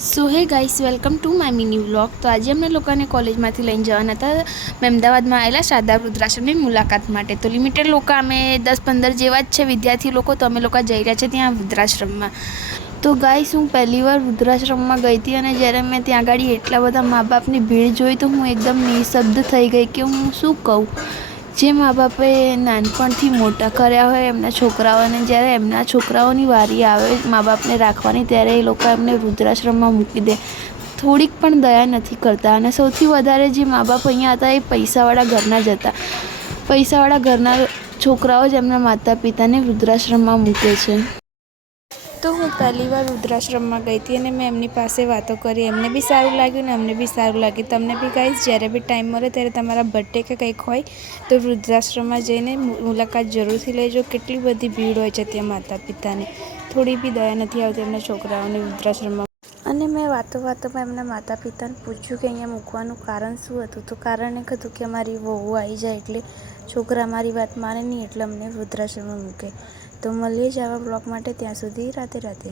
સો હે guys, welcome to my mini vlog. તો આજે અમને લોકોને કોલેજમાંથી લઈને જવાના હતા મેં અમદાવાદમાં આવેલા શારદા વૃદ્ધાશ્રમની મુલાકાત માટે। તો લિમિટેડ લોકો અમે 10-15 જેવા જ છે વિદ્યાર્થી લોકો। તો અમે લોકો જઈ રહ્યા છે ત્યાં વૃદ્ધાશ્રમમાં। તો ગાઈસ, હું પહેલી વાર વૃદ્ધાશ્રમમાં ગઈ હતી અને જ્યારે મેં ત્યાં આગળ એટલા બધા મા બાપની ભીડ જોઈ તો હું એકદમ નિઃશબ્દ થઈ ગઈ કે હું શું કહું। જે મા બાપે નાનપણથી મોટા કર્યા હોય એમના છોકરાઓને, જ્યારે એમના છોકરાઓની વારી આવે મા બાપને રાખવાની, ત્યારે એ લોકો એમને વૃદ્ધાશ્રમમાં મૂકી દે, થોડીક પણ દયા નથી કરતા। અને સૌથી વધારે જે મા બાપ અહીંયા હતા એ પૈસાવાળા ઘરના જ હતા। પૈસાવાળા ઘરના છોકરાઓ જ એમના માતા પિતાને વૃદ્ધાશ્રમમાં મૂકે છે। તો હું પહેલી વાર વૃદ્ધાશ્રમમાં ગઈ હતી અને મેં એમની પાસે વાતો કરી, એમને બી સારું લાગ્યું ને અમને બી સારું લાગ્યું। તમને બી ગાઈસ જ્યારે બી ટાઈમ મળે ત્યારે તમારા બર્થડે કે કંઈક હોય તો વૃદ્ધાશ્રમમાં જઈને મુલાકાત જરૂરથી લેજો। કેટલી બધી ભીડ હોય છે ત્યાં માતા પિતાની, થોડી બી દયા નથી આવતી એમના છોકરાઓને વૃદ્ધાશ્રમમાં। અને મેં વાતોમાં એમના માતા પિતાને પૂછ્યું કે અહીંયા મૂકવાનું કારણ શું હતું, તો કારણ એક હતું કે અમારી વહુ આવી જાય એટલે છોકરા અમારી વાત માને નહીં એટલે અમને વૃદ્ધાશ્રમમાં મૂકે। તો મળીએ જ આવા બ્લોગ માટે, ત્યાં સુધી રાધે રાધે।